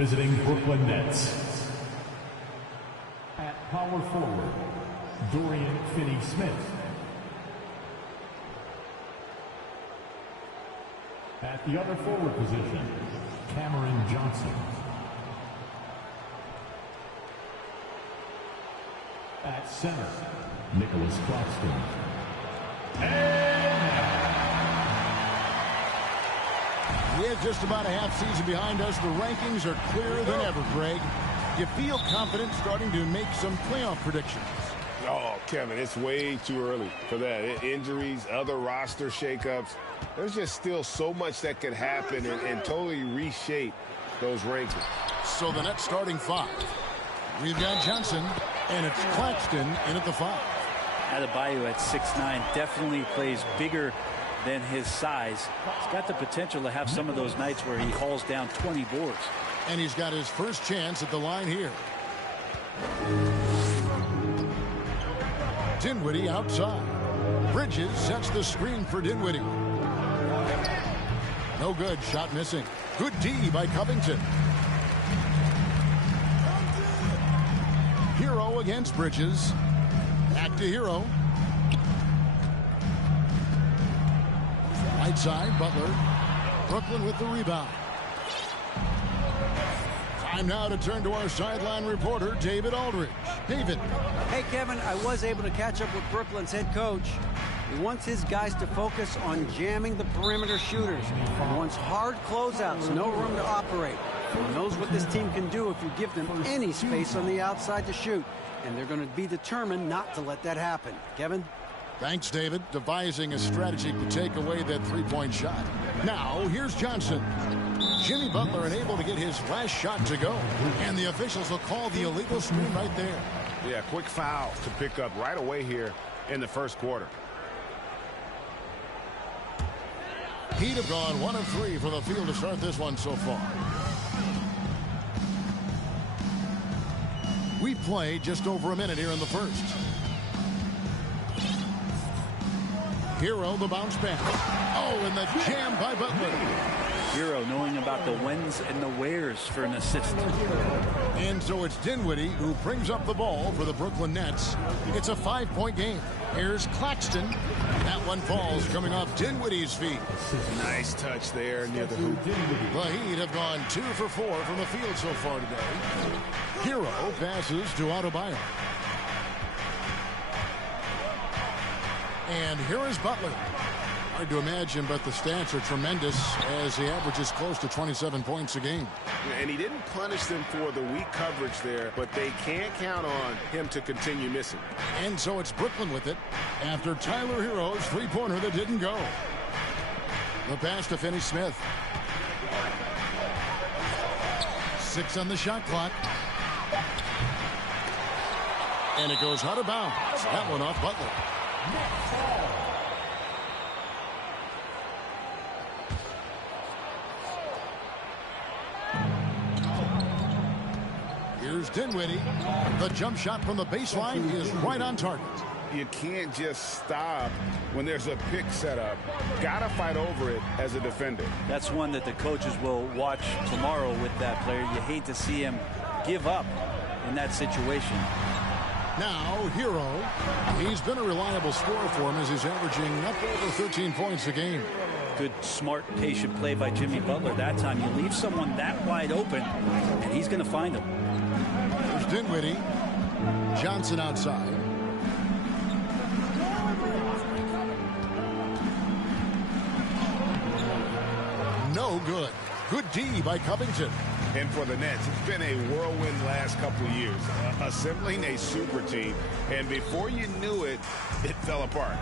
Visiting Brooklyn Nets. At power forward, Dorian Finney-Smith. At the other forward position, Cameron Johnson. At center, Nicholas Claxton. We have just about a half season behind us. The rankings are clearer than ever, Greg. You feel confident starting to make some playoff predictions? Oh, Kevin, it's way too early for that. Injuries, other roster shakeups. There's just still so much that could happen and totally reshape those rankings. So the Nets starting 5. We've got Johnson, and it's Claxton in at the 5. Adebayo at 6'9", definitely plays bigger than his size. He's got the potential to have some of those nights where he hauls down 20 boards. And he's got his first chance at the line here. Dinwiddie outside. Bridges sets the screen for Dinwiddie. No good. Shot missing. Good D by Covington. Hero against Bridges. Back to Hero. Right side, Butler. Brooklyn with the rebound. Time now to turn to our sideline reporter, David Aldridge. David. Hey, Kevin, I was able to catch up with Brooklyn's head coach. He wants his guys to focus on jamming the perimeter shooters. He wants hard closeouts, no room to operate. He knows what this team can do if you give them any space on the outside to shoot. And they're going to be determined not to let that happen. Kevin? Thanks, David. Devising a strategy to take away that three-point shot. Now, here's Johnson. Jimmy Butler unable to get his last shot to go. And the officials will call the illegal screen right there. Yeah, quick foul to pick up right away here in the first quarter. Heat have gone 1 of 3 from the field to start this one so far. We played just over a minute here in the first. Hero the bounce back. Oh, and the jam by Butler. Hero knowing about the whens and the wheres for an assist. And so it's Dinwiddie who brings up the ball for the Brooklyn Nets. It's a 5-point game. Here's Claxton. That one falls coming off Dinwiddie's feet. Nice touch there near the hoop. The Heat have gone 2 for 4 from the field so far today. Hero passes to Adebayo. And here is Butler. Hard to imagine, but the stats are tremendous as he averages close to 27 points a game. And he didn't punish them for the weak coverage there, but they can't count on him to continue missing. And so it's Brooklyn with it after Tyler Hero's three-pointer that didn't go. The pass to Finney-Smith. 6 on the shot clock. And it goes out of bounds. That one off Butler. Here's Dinwiddie. The jump shot from the baseline is right on target. You can't just stop when there's a pick set up. Gotta fight over it as a defender. That's one that the coaches will watch tomorrow with that player. You hate to see him give up in that situation. Now, Hero. He's been a reliable scorer for him as he's averaging up over 13 points a game. Good, smart, patient play by Jimmy Butler. That time you leave someone that wide open, and he's going to find him. There's Dinwiddie. Johnson outside. No good. Good D by Covington. And for the Nets, it's been a whirlwind last couple of years, assembling a super team. And before you knew it, it fell apart.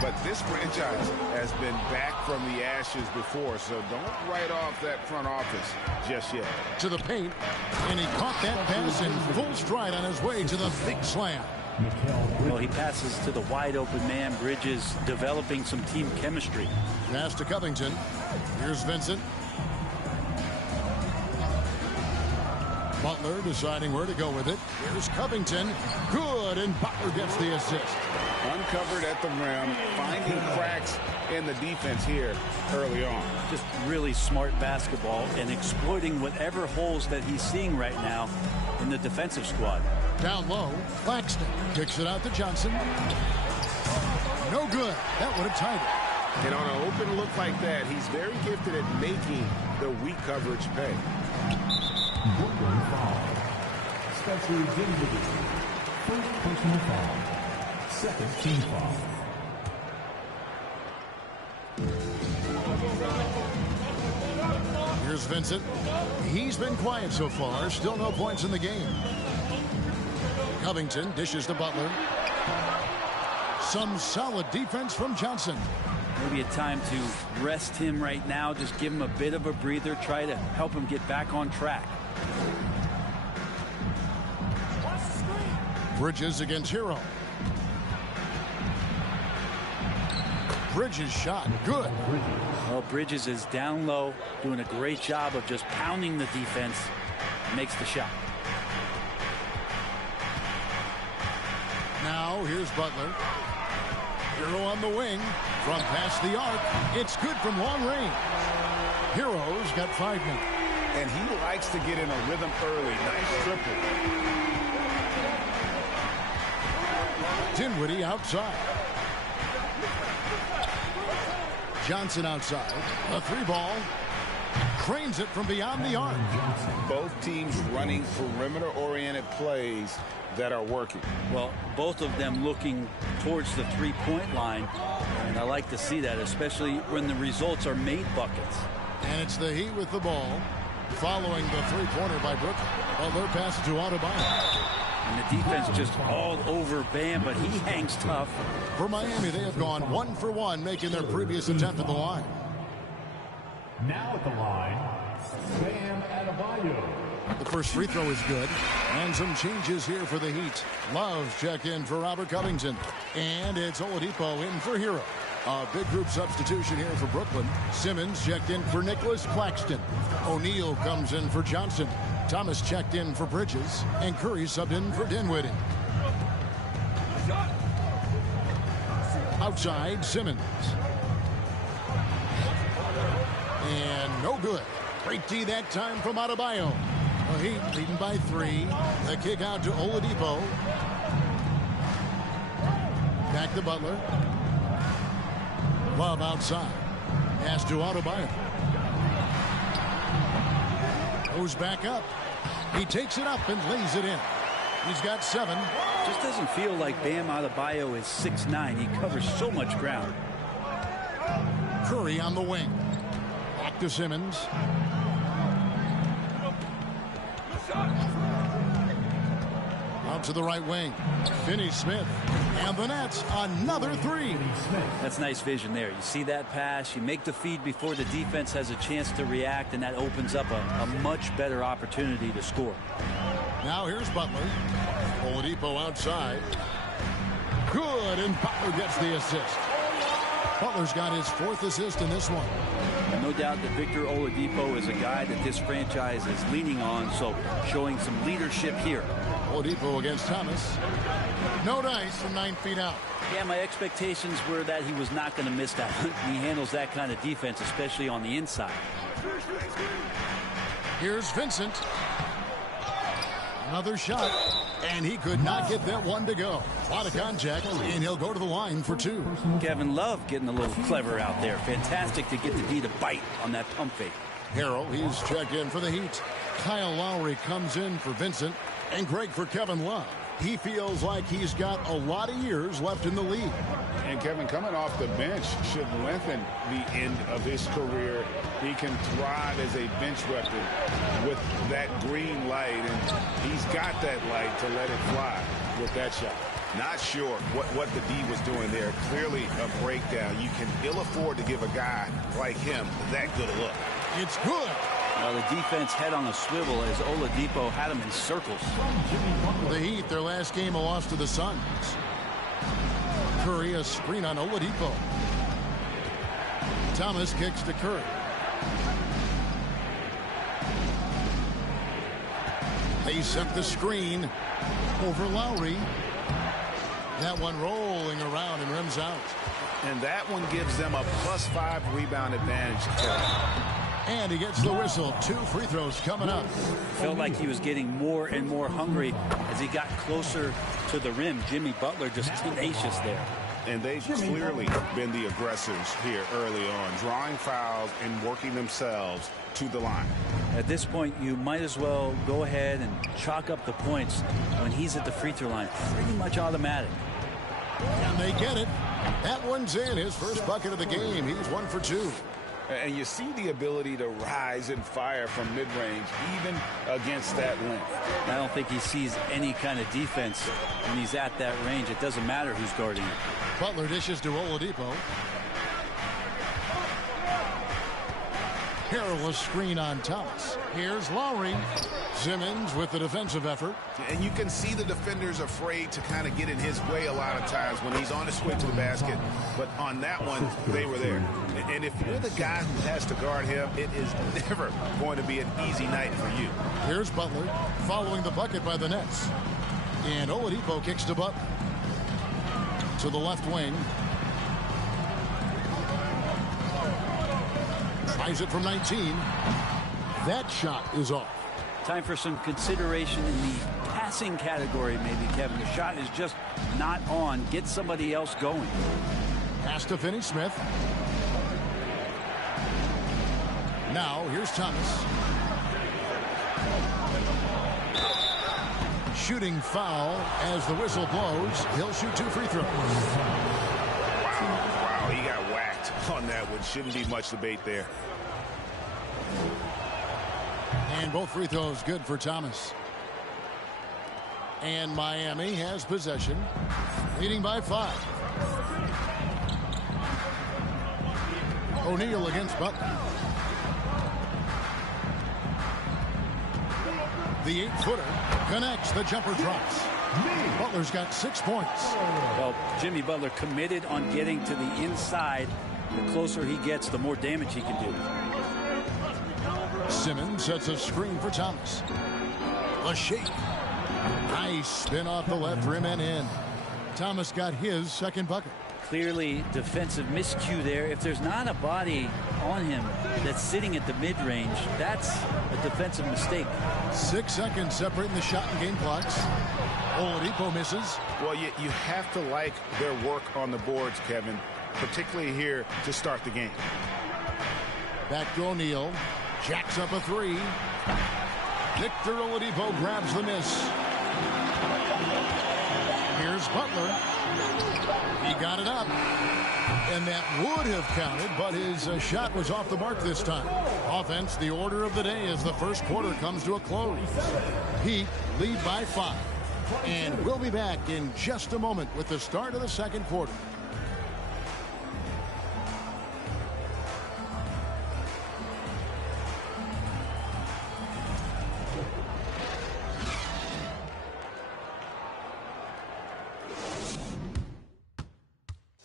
But this franchise has been back from the ashes before, so don't write off that front office just yet. To the paint, and he caught that pass in full stride on his way to the big slam. Well, he passes to the wide open man. Bridges developing some team chemistry. Pass to Covington. Here's Vincent. Butler deciding where to go with it. Here's Covington. Good, and Butler gets the assist. Uncovered at the rim, finding cracks in the defense here early on. Just really smart basketball and exploiting whatever holes that he's seeing right now in the defensive squad. Down low, Claxton kicks it out to Johnson. No good. That would have tied it. And on an open look like that, he's very gifted at making the weak coverage pay. Brooklyn foul. Spencer Dinwiddie. First personal foul. Second team foul. Here's Vincent. He's been quiet so far. Still no points in the game. Covington dishes to Butler. Some solid defense from Johnson. Maybe a time to rest him right now. Just give him a bit of a breather. Try to help him get back on track. Bridges against Hero. Bridges shot. Good. Well, Bridges is down low, doing a great job of just pounding the defense. Makes the shot. Now here's Butler. Hero on the wing. From past the arc. It's good from long range. Hero's got 5 minutes. And he likes to get in a rhythm early. Nice triple. Dinwiddie outside. Johnson outside. A 3-ball. Cranes it from beyond the arc. Both teams running perimeter-oriented plays that are working. Well, both of them looking towards the three-point line. And I like to see that, especially when the results are made buckets. And it's the Heat with the ball. Following the three-pointer by Brooklyn. Butler passes to Adebayo. And the defense just all over Bam, but he hangs tough. For Miami, they have gone 1 for 1, making their previous attempt at the line. Now at the line, Bam Adebayo. The first free throw is good. And some changes here for the Heat. Love check in for Robert Covington. And it's Oladipo in for Hero. A big group substitution here for Brooklyn. Simmons checked in for Nicholas Claxton. O'Neal comes in for Johnson. Thomas checked in for Bridges. And Curry subbed in for Dinwiddie. Outside, Simmons. And no good. Great D that time from Adebayo. The Heat leading by 3. The kick out to Oladipo. Back to Butler. Love outside. Pass to Adebayo. Goes back up. He takes it up and lays it in. He's got 7. Just doesn't feel like Bam Adebayo is 6'9". He covers so much ground. Curry on the wing. Back to Simmons. Out to the right wing. Finney-Smith. And the Nets, another 3. That's nice vision there. You see that pass, you make the feed before the defense has a chance to react, and that opens up a much better opportunity to score. Now here's Butler. Oladipo outside. Good, and Butler gets the assist. Butler's got his 4th assist in this one. No doubt that Victor Oladipo is a guy that this franchise is leaning on, so showing some leadership here. Oladipo against Thomas. No dice from 9 feet out. Yeah, my expectations were that he was not going to miss that. He handles that kind of defense, especially on the inside. Here's Vincent. Another shot, and he could not get that one to go. A lot of contact, and he'll go to the line for 2. Kevin Love getting a little clever out there. Fantastic to get the D to bite on that pump fake. Harrell, he's checked in for the Heat. Kyle Lowry comes in for Vincent, and Greg for Kevin Love. He feels like he's got a lot of years left in the league. And Kevin, coming off the bench should lengthen the end of his career. He can thrive as a bench weapon with that green light, and he's got that light to let it fly with that shot. Not sure what the D was doing there. Clearly a breakdown. You can ill afford to give a guy like him that good a look. It's good. Well, the defense head on a swivel as Oladipo had him in circles. The Heat, their last game, a loss to the Suns. Curry, a screen on Oladipo. Thomas kicks to Curry. They set the screen over Lowry. That one rolling around and rims out. And that one gives them a +5 rebound advantage. And he gets the whistle. 2 free throws coming up. Felt like he was getting more and more hungry as he got closer to the rim. Jimmy Butler just tenacious there. And they've clearly been the aggressors here early on, drawing fouls and working themselves to the line. At this point, you might as well go ahead and chalk up the points when he's at the free throw line. Pretty much automatic. And they get it. That one's in. His first bucket of the game. He's 1 for 2. And you see the ability to rise and fire from mid-range, even against that length. I don't think he sees any kind of defense when he's at that range. It doesn't matter who's guarding him. Butler dishes to Oladipo. Perilous screen on Thomas. Here's Lowry. Simmons with the defensive effort. And you can see the defenders afraid to kind of get in his way a lot of times when he's on his way to the basket. But on that one, they were there. And if you're the guy who has to guard him, it is never going to be an easy night for you. Here's Butler following the bucket by the Nets. And Oladipo kicks to Butler. To the left wing. Tries it from 19. That shot is off. Time for some consideration in the passing category, maybe, Kevin. The shot is just not on. Get somebody else going. Pass to Finney-Smith. Now, here's Thomas. Shooting foul as the whistle blows. He'll shoot 2 free throws. Wow, he got whacked on that one. Shouldn't be much debate there. And both free throws good for Thomas. And Miami has possession, leading by 5. O'Neal against Butler. The 8-footer connects. The jumper drops. Butler's got 6 points. Well, Jimmy Butler committed on getting to the inside. The closer he gets, the more damage he can do. Simmons sets a screen for Thomas. A shake. Nice spin off the left rim and in. Thomas got his second bucket. Clearly defensive miscue there. If there's not a body on him that's sitting at the mid-range, that's a defensive mistake. 6 seconds separating the shot and game clocks. Oladipo misses. Well, you have to like their work on the boards, Kevin, particularly here to start the game. Back to O'Neal. Jacks up a 3. Victor Oladipo grabs the miss. Here's Butler. He got it up. And that would have counted, but his shot was off the mark this time. Offense, the order of the day as the first quarter comes to a close. Heat lead by 5. And we'll be back in just a moment with the start of the second quarter.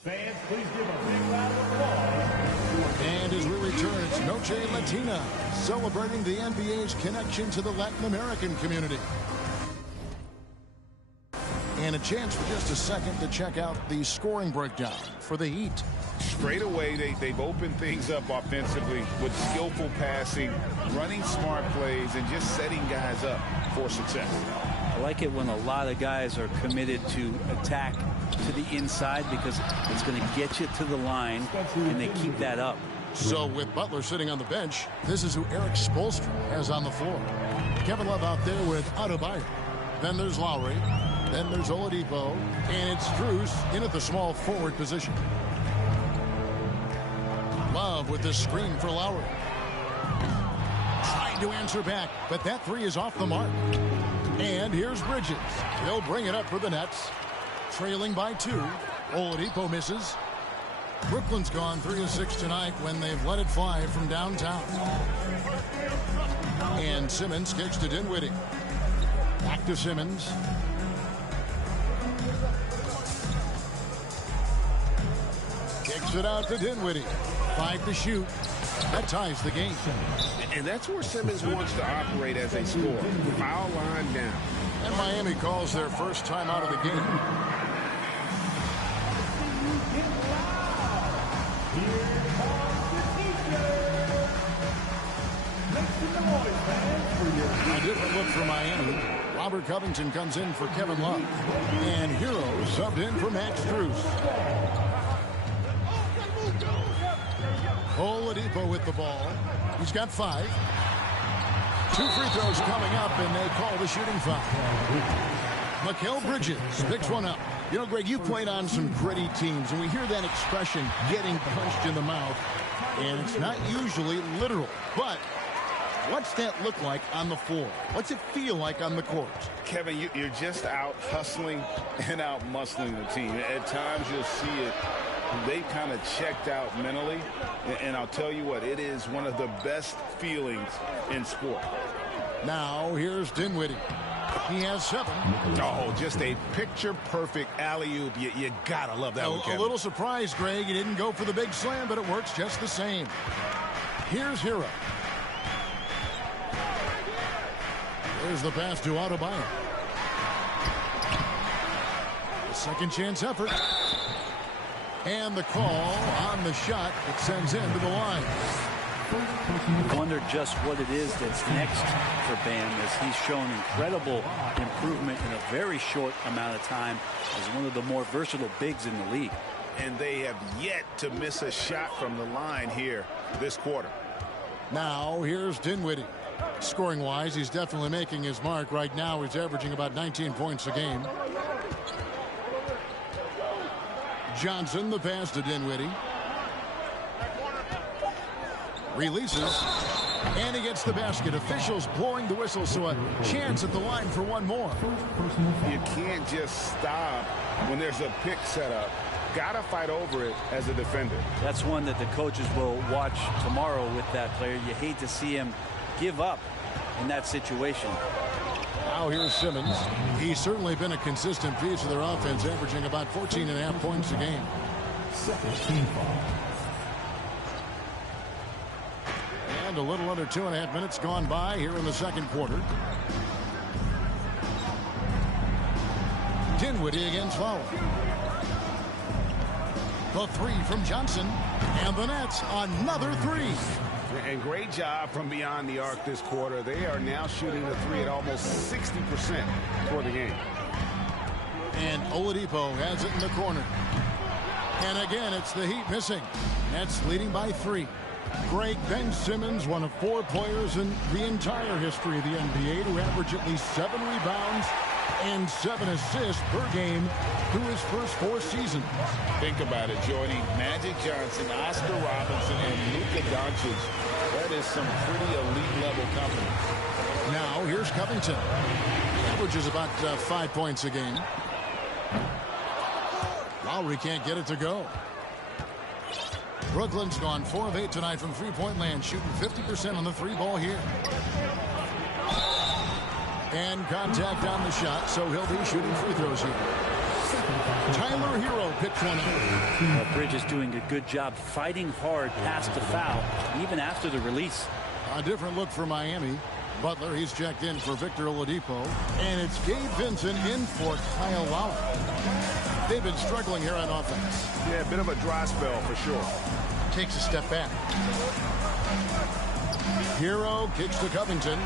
Fans, please give a big round of applause. And as we return, it's Noche Latina, celebrating the NBA's connection to the Latin American community. And a chance for just a second to check out the scoring breakdown for the Heat. Straight away, they've opened things up offensively with skillful passing, running smart plays, and just setting guys up for success. I like it when a lot of guys are committed to attack to the inside because it's going to get you to the line, and they keep that up. So with Butler sitting on the bench, this is who Eric Spoelstra has on the floor. Kevin Love out there with Adebayo. Then there's Lowry. Then there's Oladipo. And it's Strus in at the small forward position. Love with the screen for Lowry. Trying to answer back, but that 3 is off the mark. And here's Bridges. He'll bring it up for the Nets. Trailing by 2. Oladipo misses. Brooklyn's gone 3 of 6 tonight when they've let it fly from downtown. And Simmons kicks to Dinwiddie. Back to Simmons. Kicks it out to Dinwiddie. 5 to shoot. That ties the game. And that's where Simmons wants to operate as a scorer. Foul line down. And Miami calls their first time out of the game. A different look for Miami. Robert Covington comes in for Kevin Love. And Hero subbed in for Max Strus. Oladipo with the ball. He's got 5. 2 free throws coming up, and they call the shooting foul. Mikal Bridges picks one up. You know, Greg, you played on some gritty teams, and we hear that expression, getting punched in the mouth, and it's not usually literal. But what's that look like on the floor? What's it feel like on the court? Kevin, you're just out hustling and out muscling the team. At times you'll see it. They kind of checked out mentally, and I'll tell you what, it is one of the best feelings in sport. Now here's Dinwiddie. He has 7. Oh, just a picture-perfect alley-oop. You gotta love that one, Kevin. A little surprised, Greg. He didn't go for the big slam, but it works just the same. Here's Hero. There's the pass to Adebayo. A second chance effort. And the call on the shot that sends him to the line. Wonder just what it is that's next for Bam, as he's shown incredible improvement in a very short amount of time as one of the more versatile bigs in the league. And they have yet to miss a shot from the line here this quarter. Now here's Dinwiddie. Scoring-wise, he's definitely making his mark. Right now, he's averaging about 19 points a game. Johnson, the pass to Dinwiddie. Releases. And he gets the basket. Officials blowing the whistle, so a chance at the line for one more. You can't just stop when there's a pick set up. Gotta fight over it as a defender. That's one that the coaches will watch tomorrow with that player. You hate to see him give up in that situation. Now here's Simmons. He's certainly been a consistent piece of their offense, averaging about 14.5 points a game. And a little under 2.5 minutes gone by here in the second quarter. Dinwiddie against Fowler. The 3 from Johnson. And the Nets another 3. And great job from beyond the arc this quarter. They are now shooting the 3 at almost 60% for the game. And Oladipo has it in the corner. And again, it's the Heat missing. Nets leading by 3. Greg, Ben Simmons, one of 4 players in the entire history of the NBA to average at least 7 rebounds and 7 assists per game through his first 4 seasons. Think about it, Jordy. Magic Johnson, Oscar Robinson, and Luka Doncic. That is some pretty elite level company. Now here's Covington. Averages about 5 points a game. Lowry can't get it to go. Brooklyn's gone 4 of 8 tonight from three-point land, shooting 50% on the 3-ball here. And contact on the shot, so he'll be shooting free throws here. Tyler Hero picks one up. Bridges doing a good job fighting hard past the foul, even after the release. A different look for Miami. Butler, he's checked in for Victor Oladipo. And it's Gabe Vincent in for Kyle Lowry. They've been struggling here on offense. Yeah, a bit of a dry spell for sure. Takes a step back. Hero kicks to Covington.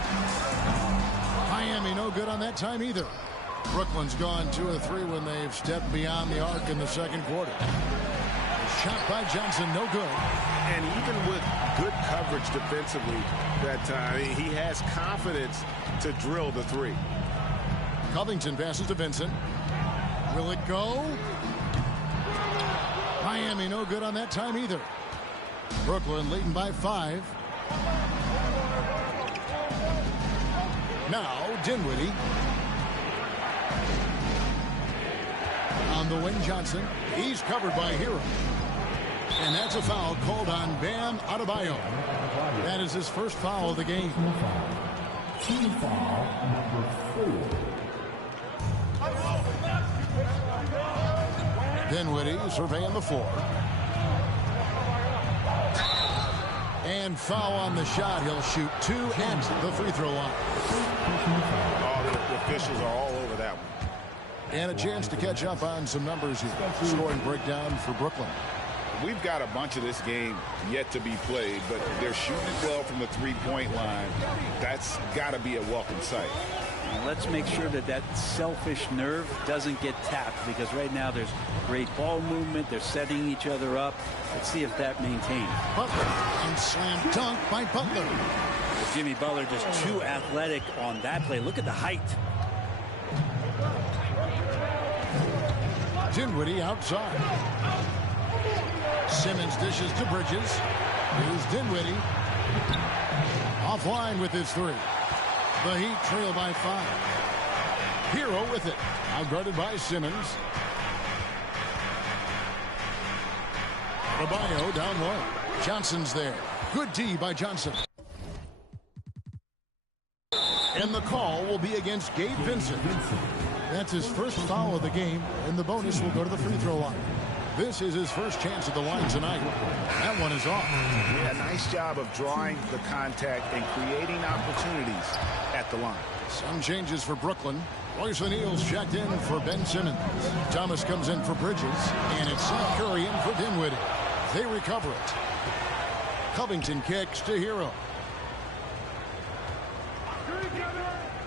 Miami no good on that time either. Brooklyn's gone 2 of 3 when they've stepped beyond the arc in the second quarter. Shot by Johnson, no good. And even with good coverage defensively that time, he has confidence to drill the 3. Covington passes to Vincent. Will it go? Miami no good on that time either. Brooklyn leading by 5. Now Dinwiddie. On the wing, Johnson. He's covered by Hero. And that's a foul called on Bam Adebayo. That is his first foul of the game. Team foul number 4. Dinwiddie surveying the floor. And foul on the shot. He'll shoot 2 at the free throw line. Oh, the officials are all over that one. And a chance to catch up on some numbers here. Scoring breakdown for Brooklyn. We've got a bunch of this game yet to be played, but they're shooting it well from the three-point line. That's got to be a welcome sight. And let's make sure that that selfish nerve doesn't get tapped, because right now there's great ball movement. They're setting each other up. Let's see if that maintains. Butler and slam dunk by Butler. Jimmy Butler just too athletic on that play. Look at the height. Dinwiddie outside. Simmons dishes to Bridges. Here's Dinwiddie. Offline with his 3. The Heat trail by 5. Hero with it. Outguarded by Simmons. Adebayo down low. Johnson's there. Good D by Johnson. And the call will be against Gabe Vincent. That's his first foul of the game, and the bonus will go to the free throw line. This is his first chance at the line tonight. That one is off. Yeah, nice job of drawing the contact and creating opportunities at the line. Some changes for Brooklyn. Royce O'Neal's checked in for Ben Simmons. Thomas comes in for Bridges, and it's Seth Curry in for Dinwiddie. They recover it. Covington kicks to Hero.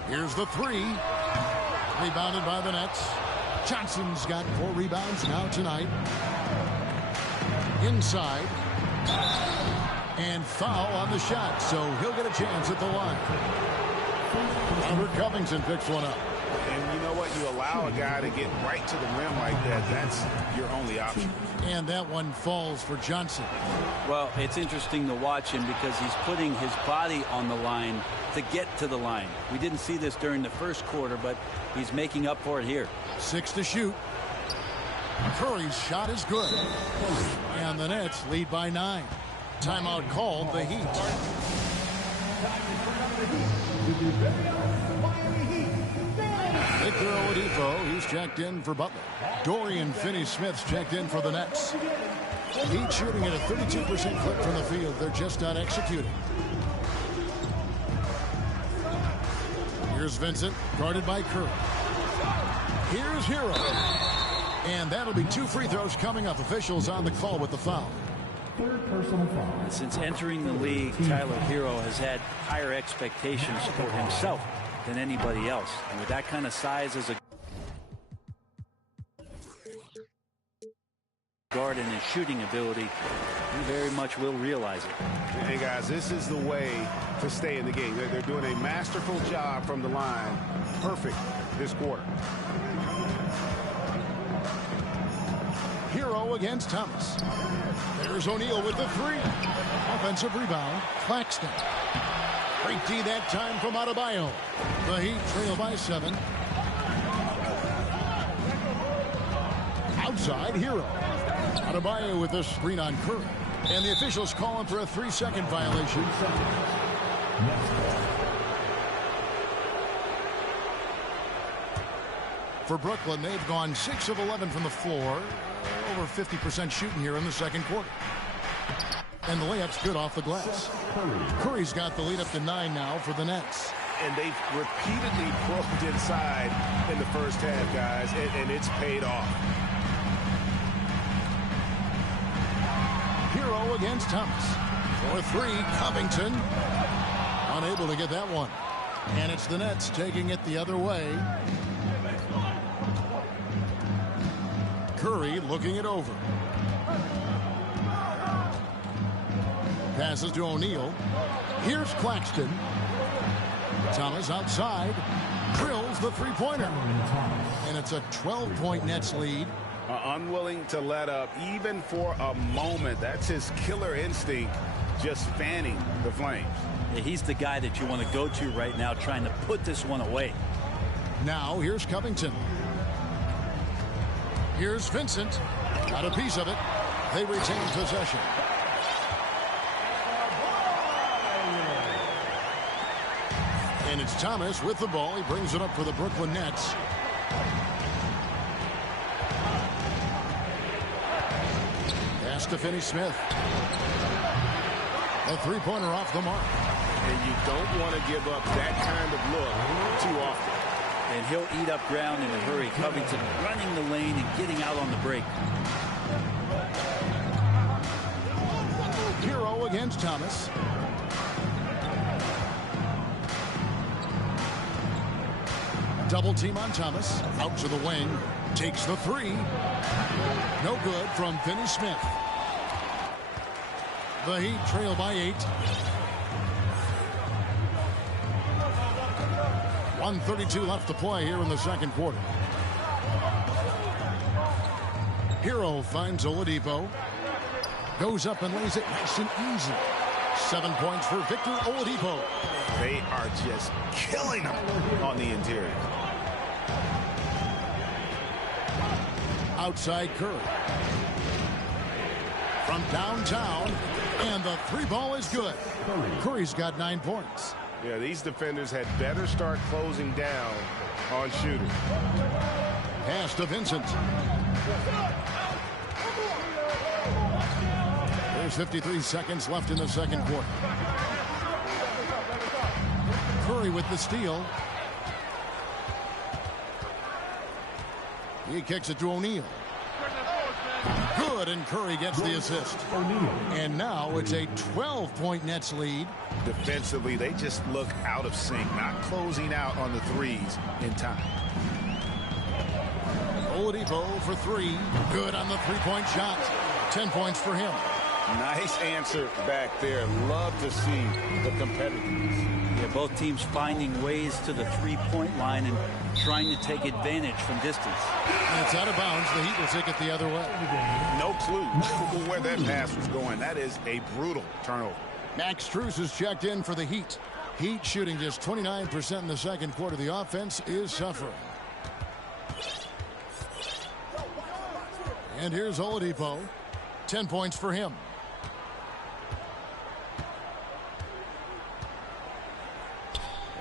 Here's the 3. Rebounded by the Nets. Johnson's got 4 rebounds now tonight. Inside. And foul on the shot, so he'll get a chance at the line. Robert Covington picks one up. And you know what? You allow a guy to get right to the rim like that. That's your only option. And that one falls for Johnson. Well, it's interesting to watch him because he's putting his body on the line to get to the line. We didn't see this during the first quarter, but he's making up for it here. 6 to shoot. Curry's shot is good. And the Nets lead by 9. Timeout called, the Heat. Victor Oladipo, he's checked in for Butler. Dorian Finney-Smith's checked in for the Nets. Heat shooting at a 32% clip from the field. They're just not executing. Here's Vincent, guarded by Curry. Here's Hero. And that'll be 2 free throws coming up. Officials on the call with the foul. Third personal foul. Since entering the league, Tyler Hero has had higher expectations for himself than anybody else. And with that kind of size as a guard and his shooting ability, he very much will realize it. Hey, guys, this is the way to stay in the game. They're doing a masterful job from the line. Perfect this quarter. Hero against Thomas. There's O'Neal with the 3. Offensive rebound, Claxton. Great D that time from Adebayo. The Heat trail by 7. Outside, Hero. Adebayo with the screen on Curry. And the officials calling for a 3-second violation. For Brooklyn, they've gone 6 of 11 from the floor. Over 50% shooting here in the second quarter. And the layup's good off the glass. Curry's got the lead up to 9 now for the Nets. And they've repeatedly probed inside in the first half, guys, and it's paid off. Hero against Thomas. For 3, Covington. Unable to get that one. And it's the Nets taking it the other way. Curry looking it over. Passes to O'Neal. Here's Claxton. Thomas outside. Drills the 3-pointer. And it's a 12-point Nets lead. Unwilling to let up even for a moment. That's his killer instinct, just fanning the flames. Yeah, he's the guy that you want to go to right now, trying to put this one away. Now here's Covington. Here's Vincent. Got a piece of it. They retain possession. And it's Thomas with the ball. He brings it up for the Brooklyn Nets. Pass to Finney-Smith. A three-pointer off the mark. And you don't want to give up that kind of look too often. And he'll eat up ground in a hurry. Covington running the lane and getting out on the break. Hero against Thomas. Double team on Thomas. Out to the wing. Takes the three. No good from Finney Smith. The Heat trail by 8. 1:32 left to play here in the second quarter. Hero finds Oladipo. Goes up and lays it nice and easy. 7 points for Victor Oladipo. They are just killing them on the interior. Outside Curry. From downtown. And the three ball is good. Curry's got 9 points. Yeah, these defenders had better start closing down on shooters. Pass to Vincent. There's 53 seconds left in the second quarter. Curry with the steal. He kicks it to O'Neal. Good, and Curry gets the assist. And now it's a 12-point Nets lead. Defensively, they just look out of sync, not closing out on the threes in time. Oladipo for 3. Good on the three-point shot. 10 points for him. Nice answer back there. Love to see the competitiveness. Yeah, both teams finding ways to the three-point line and trying to take advantage from distance. And it's out of bounds. The Heat will take it the other way. No clue where that pass was going. That is a brutal turnover. Max Strus is checked in for the Heat. Heat shooting just 29% in the second quarter. The offense is suffering. And here's Oladipo. 10 points for him.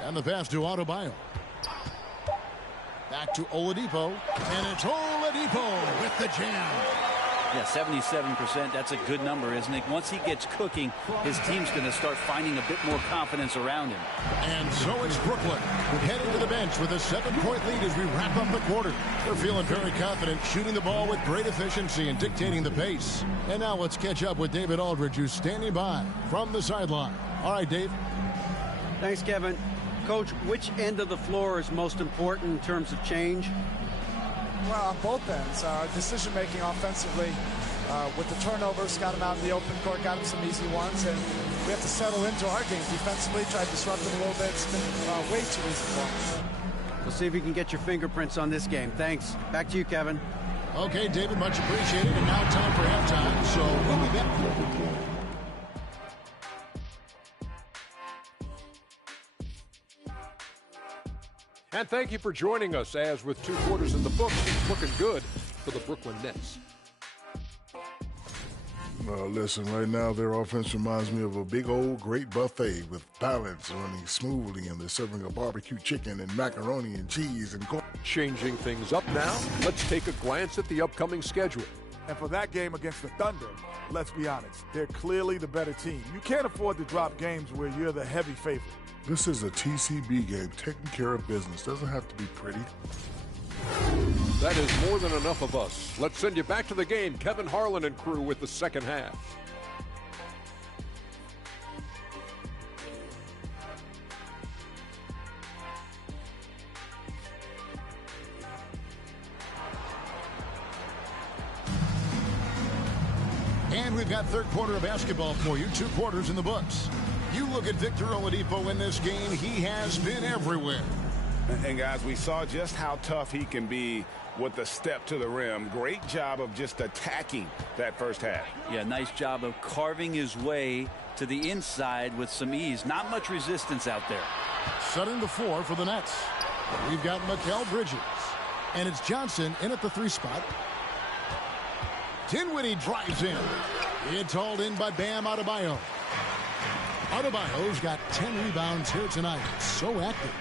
And the pass to Adebayo. Back to Oladipo. And it's Oladipo with the jam. Yeah, 77%. That's a good number, isn't it? Once he gets cooking, his team's going to start finding a bit more confidence around him. And so it's Brooklyn heading to the bench with a 7-point lead as we wrap up the quarter. They're feeling very confident, shooting the ball with great efficiency and dictating the pace. And now let's catch up with David Aldridge, who's standing by from the sideline. All right, Dave. Thanks, Kevin. Coach, which end of the floor is most important in terms of change? Well, on both ends. Decision-making offensively with the turnovers, got him out in the open court, got him some easy ones, and we have to settle into our game defensively, try to disrupt him a little bit. It's been way too easy for him. We'll see if you can get your fingerprints on this game. Thanks. Back to you, Kevin. Okay, David, much appreciated. And now time for halftime, so we'll be back. And thank you for joining us as with 2 quarters in the books, it's looking good for the Brooklyn Nets. Listen, right now their offense reminds me of a big old great buffet with pallets running smoothly, and they're serving a barbecue chicken and macaroni and cheese and corn. Changing things up now, let's take a glance at the upcoming schedule. And for that game against the Thunder, let's be honest, they're clearly the better team. You can't afford to drop games where you're the heavy favorite. This is a TCB game, taking care of business. Doesn't have to be pretty. That is more than enough of us. Let's send you back to the game. Kevin Harlan and crew with the second half. And we've got third quarter of basketball for you. 2 quarters in the books. You look at Victor Oladipo in this game, he has been everywhere. And guys, we saw just how tough he can be with the step to the rim. Great job of just attacking that first half. Yeah, nice job of carving his way to the inside with some ease. Not much resistance out there. Setting the floor for the Nets. We've got Mikal Bridges. And it's Johnson in at the 3 spot. Dinwiddie drives in. It's hauled in by Bam Adebayo. Adebayo's got 10 rebounds here tonight. So active.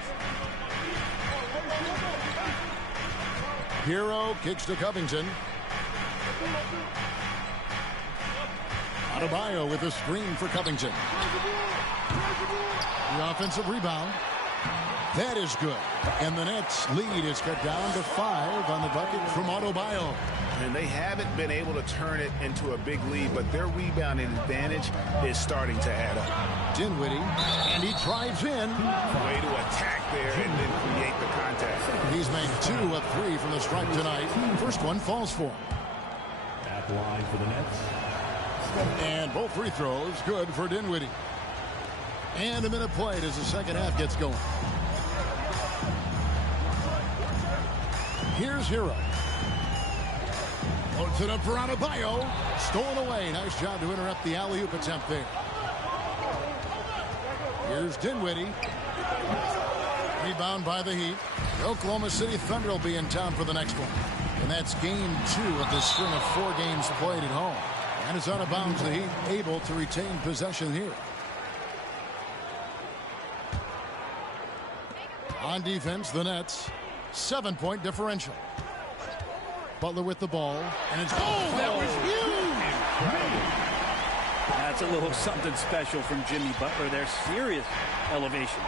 Hero kicks to Covington. Adebayo with a screen for Covington. The offensive rebound. That is good. And the Nets lead is cut down to 5 on the bucket from Adebayo. And they haven't been able to turn it into a big lead, but their rebounding advantage is starting to add up. Dinwiddie, and he drives in. Way to attack there and then create the contact. He's made 2 of 3 from the stripe tonight. First one falls for him. At the line for the Nets. And both free throws good for Dinwiddie. And a minute played as the second half gets going. Here's Hero. Loads it up for Adebayo. Stolen away. Nice job to interrupt the alley-oop attempt there. Here's Dinwiddie. Rebound by the Heat. The Oklahoma City Thunder will be in town for the next one. And that's game 2 of this string of 4 games played at home. And it's out of bounds. The Heat able to retain possession here. On defense, the Nets. 7-point differential. Butler with the ball. And it's that was huge! That's a little something special from Jimmy Butler. There's serious elevation.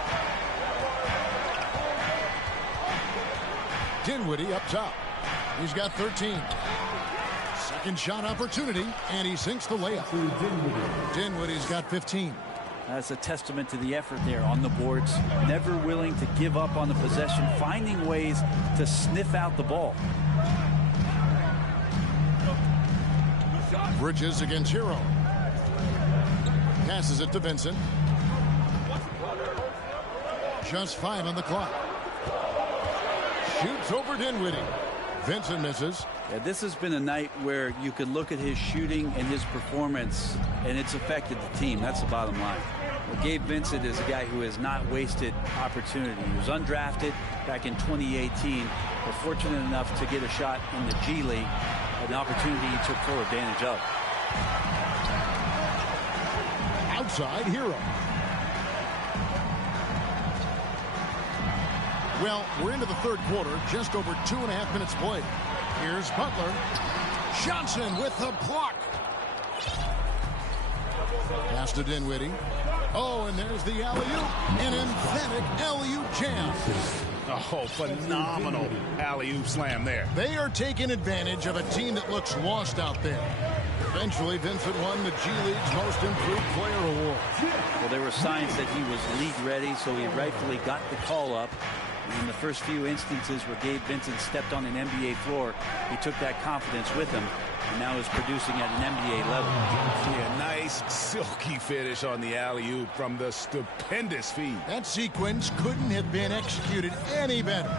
Dinwiddie up top. He's got 13. Second shot opportunity, and he sinks the layup. Dinwiddie's got 15. That's a testament to the effort there on the boards. Never willing to give up on the possession, finding ways to sniff out the ball. Bridges against Hero. Passes it to Vincent. Just 5 on the clock. Shoots over Dinwiddie. Vincent misses. Yeah, this has been a night where you can look at his shooting and his performance, and it's affected the team. That's the bottom line. Well, Gabe Vincent is a guy who has not wasted opportunity. He was undrafted back in 2018, but fortunate enough to get a shot in the G League, an opportunity he took full advantage of. Outside Hero. Well, we're into the third quarter, just over 2.5 minutes played. Here's Butler. Johnson with the block. Pass to Dinwiddie. Oh, and there's the alley-oop. An emphatic alley-oop jam. Oh, phenomenal alley-oop slam there. They are taking advantage of a team that looks lost out there. Eventually, Vincent won the G League's Most Improved Player Award. Well, there were signs that he was league ready, so he rightfully got the call up. And in the first few instances where Gabe Vincent stepped on an NBA floor, he took that confidence with him, and now is producing at an NBA level. Yeah, nice silky finish on the alley-oop from the stupendous feed. That sequence couldn't have been executed any better.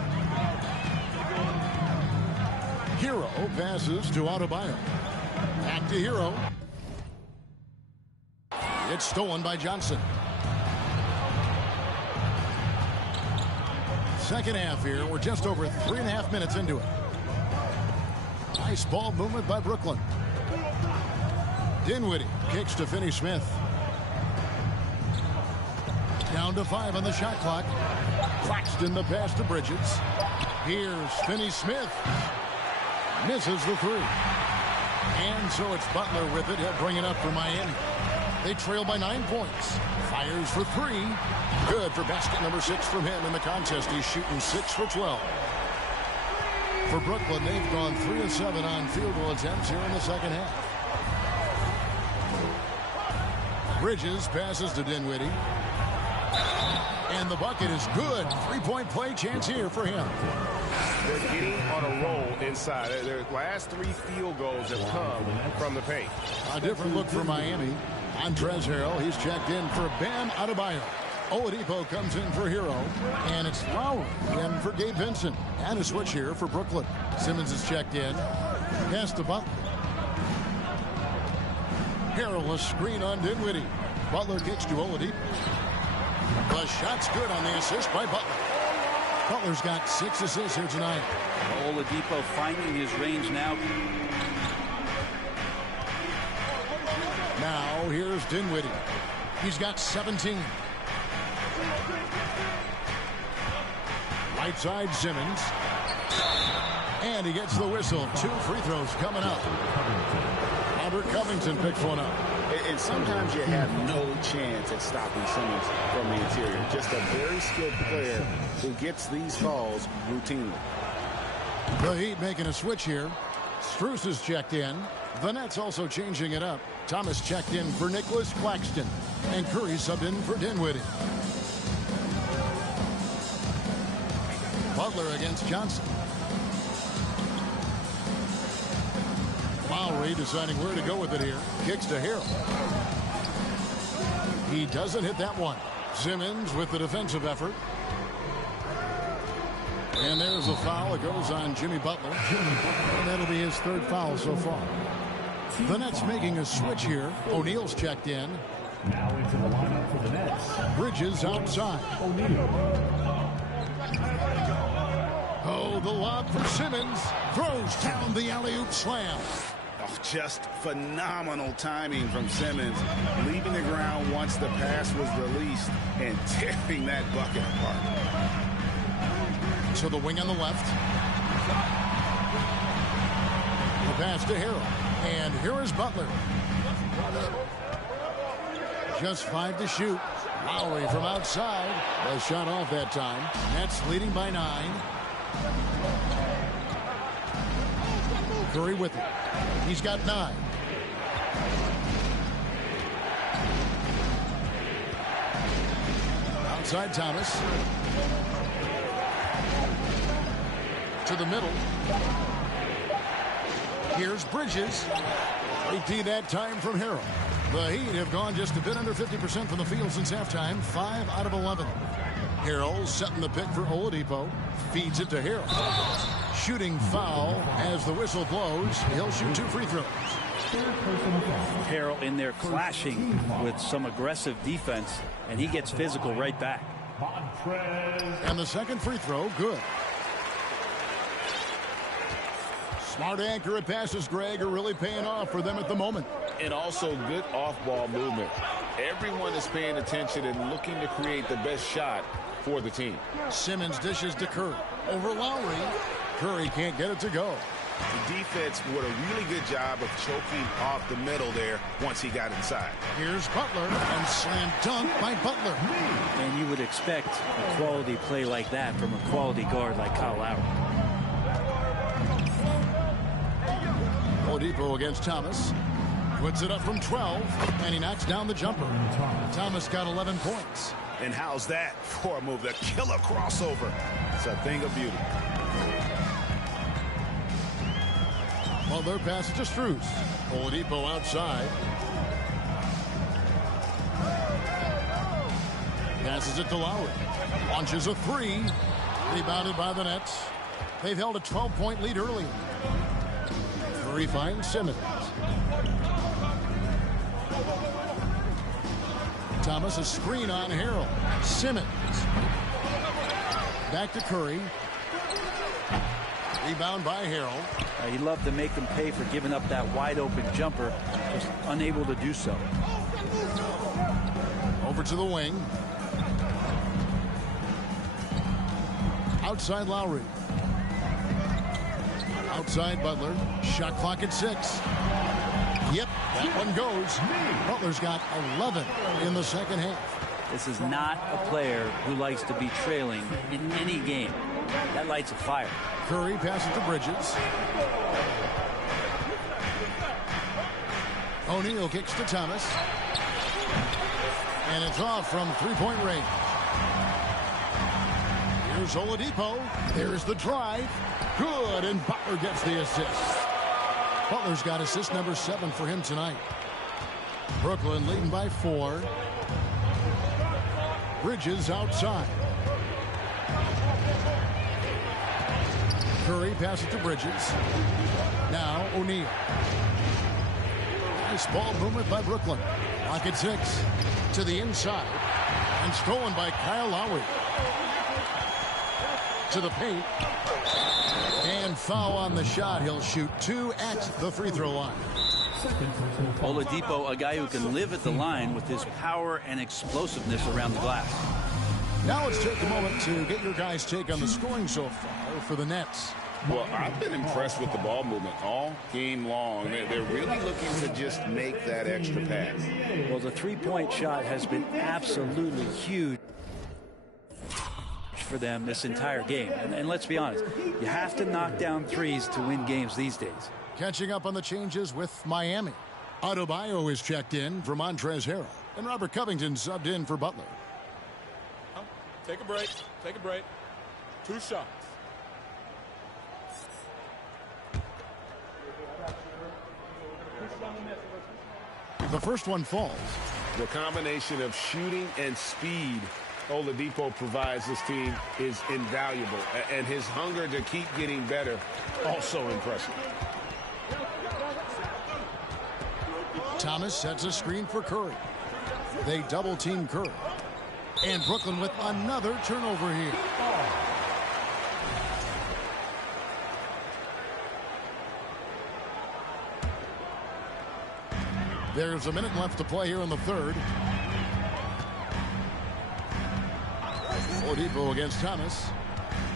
Hero passes to Adebayo. Back to Hero. It's stolen by Johnson. Second half here. We're just over 3.5 minutes into it. Nice ball movement by Brooklyn. Dinwiddie kicks to Finney-Smith. Down to 5 on the shot clock. Claxton the pass to Bridges. Here's Finney-Smith. Misses the 3. And so it's Butler with it. He'll bring it up for Miami. They trail by 9 points. Fires for 3. Good for basket number 6 from him in the contest. He's shooting 6 for 12. For Brooklyn, they've gone 3 of 7 on field goal attempts here in the second half. Bridges passes to Dinwiddie. And the bucket is good. 3-point play chance here for him. They're getting on a roll inside. Their last 3 field goals have come from the paint. A different look for Miami. Montrezl Harrell, he's checked in for Bam Adebayo. Oladipo comes in for Hero, and it's Lowry in for Gabe Vincent. And a switch here for Brooklyn. Simmons is checked in. Pass to Butler. Harrell, a screen on Dinwiddie. Butler kicks to Oladipo. The shot's good on the assist by Butler. Butler's got 6 assists here tonight. Oladipo finding his range now. Now here's Dinwiddie. He's got 17. Right side Simmons. And he gets the whistle. 2 free throws coming up. Robert Covington picks one up. And sometimes you have no chance at stopping Simmons from the interior. Just a very skilled player who gets these calls routinely. The Heat making a switch here. Strus is checked in. The Nets also changing it up. Thomas checked in for Nicholas Claxton. And Curry subbed in for Dinwiddie. Butler against Johnson. Lowry deciding where to go with it here. Kicks to Harrell. He doesn't hit that one. Simmons with the defensive effort. And there's a foul. It goes on Jimmy Butler. And that'll be his third foul so far. The Nets making a switch here. O'Neal's checked in. Now into the lineup for the Nets. Bridges outside. O'Neal. Oh, the lob for Simmons. Throws down the alley-oop slam. Oh, just phenomenal timing from Simmons. Leaving the ground once the pass was released and tearing that bucket apart. To the wing on the left. The pass to Harrell. And here is Butler. Just 5 to shoot. Lowry from outside. A shot off that time. Nets leading by 9. Curry with it. He's got 9. Outside Thomas. To the middle. Here's Bridges. 3 that time from Harrell. The Heat have gone just a bit under 50% from the field since halftime. 5 out of 11. Harrell setting the pick for Oladipo. Feeds it to Harrell. Shooting foul as the whistle blows. He'll shoot 2 free throws. Harrell in there clashing with some aggressive defense, and he gets physical right back. And the second free throw, good. Smart accurate passes, Greg, are really paying off for them at the moment. And also good off-ball movement. Everyone is paying attention and looking to create the best shot for the team. Simmons dishes to Curry. Over Lowry. Curry can't get it to go. The defense did a really good job of choking off the middle there once he got inside. Here's Butler, and slam dunk by Butler. And you would expect a quality play like that from a quality guard like Kyle Lowry. Oladipo against Thomas. Puts it up from 12, and he knocks down the jumper. Thomas got 11 points. And how's that for a move? The killer crossover. It's a thing of beauty. Butler passes to Strus. Oladipo outside. Passes it to Lowry. Launches a 3. Rebounded by the Nets. They've held a 12-point lead early. Curry finds Simmons. Thomas, a screen on Harrell. Simmons. Back to Curry. Rebound by Harrell. He loved to make him pay for giving up that wide-open jumper. Just unable to do so. Over to the wing. Outside Lowry. Outside Butler. Shot clock at 6. Yep, that one goes. Butler's got 11 in the second half. This is not a player who likes to be trailing in any game. That lights a fire. Curry passes to Bridges. O'Neal kicks to Thomas. And it's off from 3-point range. Here's Oladipo. There's the drive. Good, and Butler gets the assist. Butler's got assist number 7 for him tonight. Brooklyn leading by 4. Bridges outside. Curry passes to Bridges. Now O'Neal. Nice ball movement by Brooklyn. Clock at 6. To the inside. And stolen by Kyle Lowry. To the paint. And foul on the shot. He'll shoot 2 at the free throw line. Oladipo, a guy who can live at the line with his power and explosiveness around the glass. Now let's take a moment to get your guys' take on the scoring so far for the Nets. Well, I've been impressed with the ball movement all game long. They're really looking to just make that extra pass. Well, the three-point shot has been absolutely huge for them this entire game. And let's be honest, you have to knock down threes to win games these days. Catching up on the changes with Miami. Adebayo is checked in for Montrezl Harrell. And Robert Covington subbed in for Butler. Take a break. Take a break. 2 shots. The first one falls. The combination of shooting and speed Oladipo provides this team is invaluable. And his hunger to keep getting better, also impressive. Thomas sets a screen for Curry. They double-team Curry. And Brooklyn with another turnover here. There's a minute left to play here in the third. Oladipo against Thomas.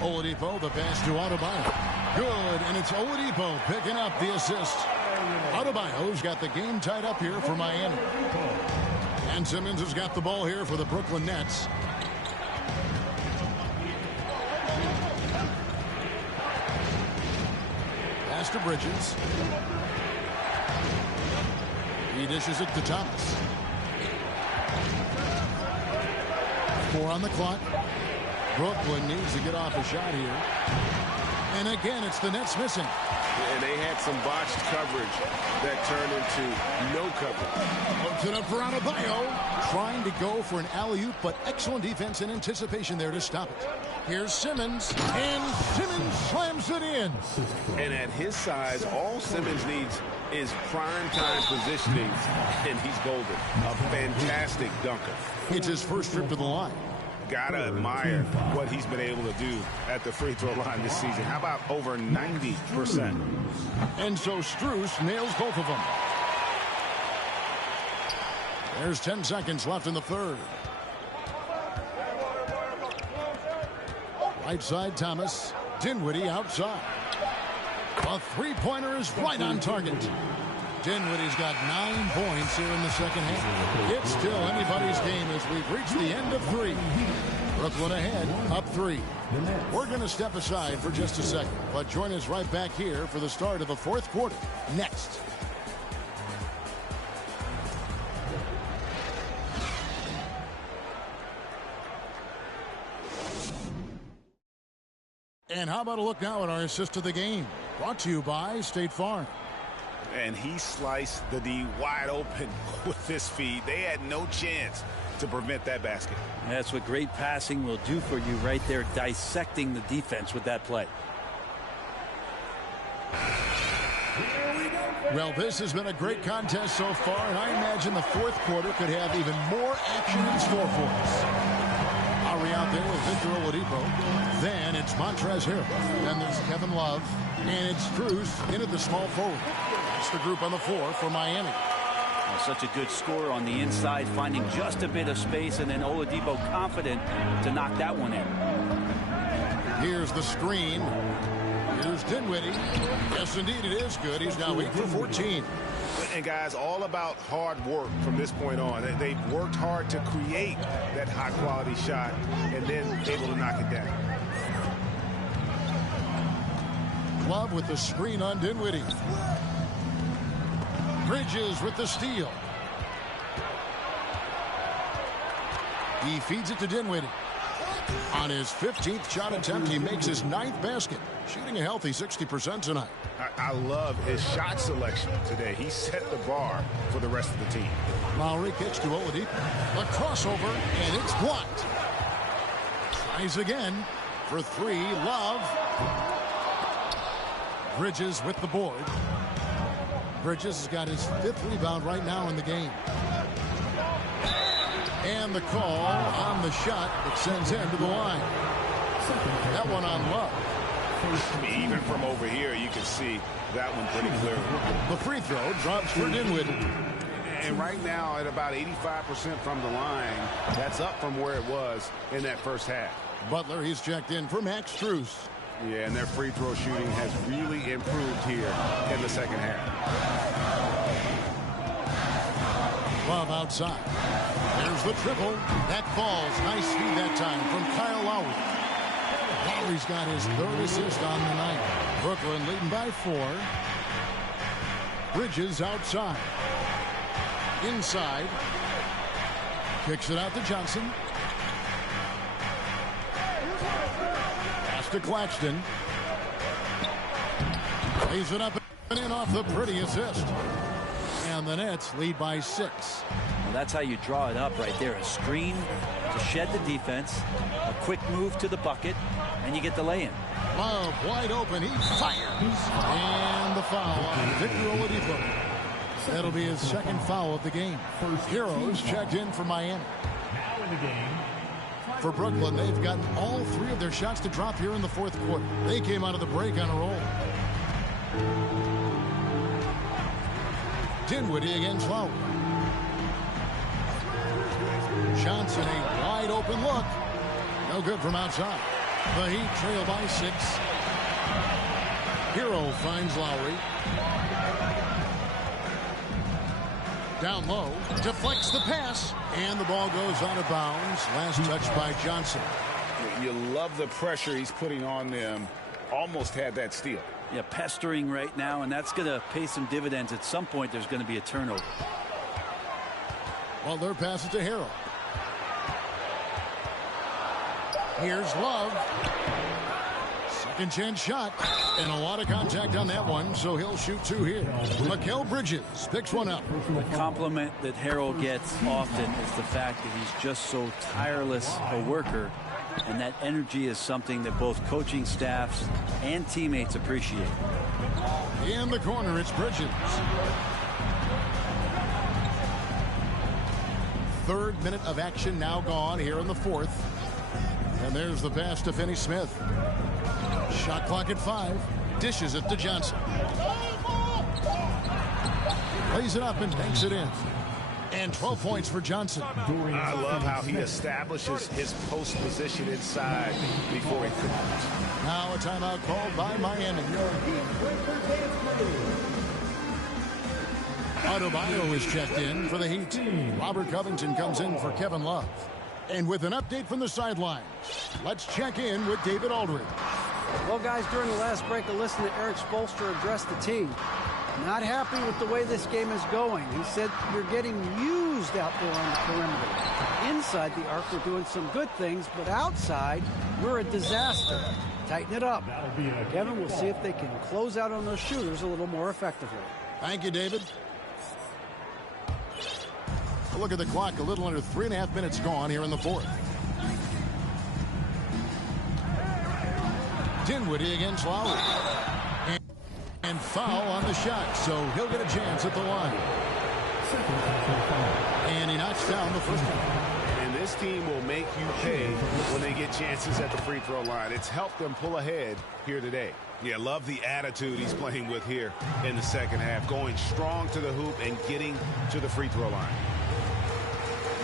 Oladipo, the pass to Adebayo. Good, and it's Oladipo picking up the assist. Adebayo's got the game tied up here for Miami. And Simmons has got the ball here for the Brooklyn Nets. Pass to Bridges. He dishes it to Thomas. 4 on the clock. Brooklyn needs to get off a shot here. And again, it's the Nets missing. And they had some botched coverage that turned into no coverage. Puts it up for Adebayo. Trying to go for an alley-oop, but excellent defense and anticipation there to stop it. Here's Simmons, and Simmons slams it in. And at his size, all Simmons needs is prime time positioning, and he's golden. A fantastic dunker. It's his first trip to the line. Gotta admire what he's been able to do at the free throw line this season. How about over 90%? And so Strus nails both of them. There's 10 seconds left in the third. Right side, Thomas. Dinwiddie outside. A three-pointer is right on target. Dinwiddie's got 9 points here in the second half. It's still anybody's game as we've reached the end of 3. Brooklyn ahead, up 3. We're going to step aside for just a second, but join us right back here for the start of the fourth quarter. Next. And how about a look now at our assist of the game? Brought to you by State Farm. And he sliced the D wide open with this feed. They had no chance to prevent that basket. That's what great passing will do for you right there, dissecting the defense with that play. Well, this has been a great contest so far, and I imagine the fourth quarter could have even more action in store for us. Lowry out there with Victor Oladipo. Then it's Montrezl Harrell. Then there's Kevin Love. And it's Strus in at the small forward. That's the group on the floor for Miami. Well, such a good scorer on the inside, finding just a bit of space, and then Oladipo confident to knock that one in. Here's the screen. Here's Dinwiddie. Yes, indeed, it is good. He's now 8 for 14. And, guys, all about hard work from this point on. They've worked hard to create that high-quality shot and then able to knock it down. Love with the screen on Dinwiddie. Bridges with the steal. He feeds it to Dinwiddie. On his 15th shot attempt, he makes his 9th basket, shooting a healthy 60% tonight. I love his shot selection today. He set the bar for the rest of the team. Lowry kicks to Oladipo. A crossover, and it's blocked. Tries again for 3. Love. Bridges with the board. Bridges has got his 5th rebound right now in the game. And the call on the shot that sends him to the line. That one on Love. Even from over here, you can see that one pretty clearly. The free throw drops for Dinwiddie. And right now, at about 85% from the line, that's up from where it was in that first half. Butler, he's checked in for Max Strus. Yeah, and their free throw shooting has really improved here in the second half. Love outside. There's the triple. That falls. Nice feed that time from Kyle Lowry. Lowry's got his 3rd assist on the night. Brooklyn leading by 4. Bridges outside. Inside. Kicks it out to Johnson. Pass to Claxton. Lays it up and in off the pretty assist. And the Nets lead by 6. Well, that's how you draw it up right there. A screen to shed the defense, a quick move to the bucket, and you get the lay-in. Love wide open. He fires. And the foul on Victor Oladipo. That'll be his 2nd foul of the game. Heroes checked in for Miami. Now in the game. For Brooklyn, they've gotten all 3 of their shots to drop here in the 4th quarter. They came out of the break on a roll. Dinwiddie against Lowry. Johnson, a wide open look. No good from outside. The Heat trail by 6. Hero finds Lowry. Down low, deflects the pass, and the ball goes out of bounds. Last touch by Johnson. You love the pressure he's putting on them. Almost had that steal. Yeah, pestering right now, and that's going to pay some dividends. At some point, there's going to be a turnover. Butler passes to Hero. Here's Love. Second chance shot, and a lot of contact on that one, so he'll shoot 2 here. Mikal Bridges picks one up. The compliment that Harrell gets often is the fact that he's just so tireless a worker, and that energy is something that both coaching staffs and teammates appreciate. In the corner, it's Bridges. 3rd minute of action now gone here in the 4th. And there's the pass to Finney-Smith. Shot clock at 5. Dishes it to Johnson. Lays it up and takes it in. And 12 points for Johnson. I love how he establishes his post position inside before he finishes. Now a timeout called by Miami. Adebayo is checked in for the Heat. Robert Covington comes in for Kevin Love. And with an update from the sidelines, let's check in with David Aldridge. Well, guys, during the last break, I listened to Eric Spoelstra address the team. Not happy with the way this game is going. He said, you're getting used out there on the perimeter. Inside the arc, we're doing some good things, but outside, we're a disaster. Tighten it up. Kevin, we'll see if they can close out on those shooters a little more effectively. Thank you, David. A look at the clock, a little under 3.5 minutes gone here in the 4th. Dinwiddie against Lowry. And foul on the shot, so he'll get a chance at the line. And he knocks down the first one. And this team will make you pay when they get chances at the free throw line. It's helped them pull ahead here today. Yeah, love the attitude he's playing with here in the second half. Going strong to the hoop and getting to the free throw line.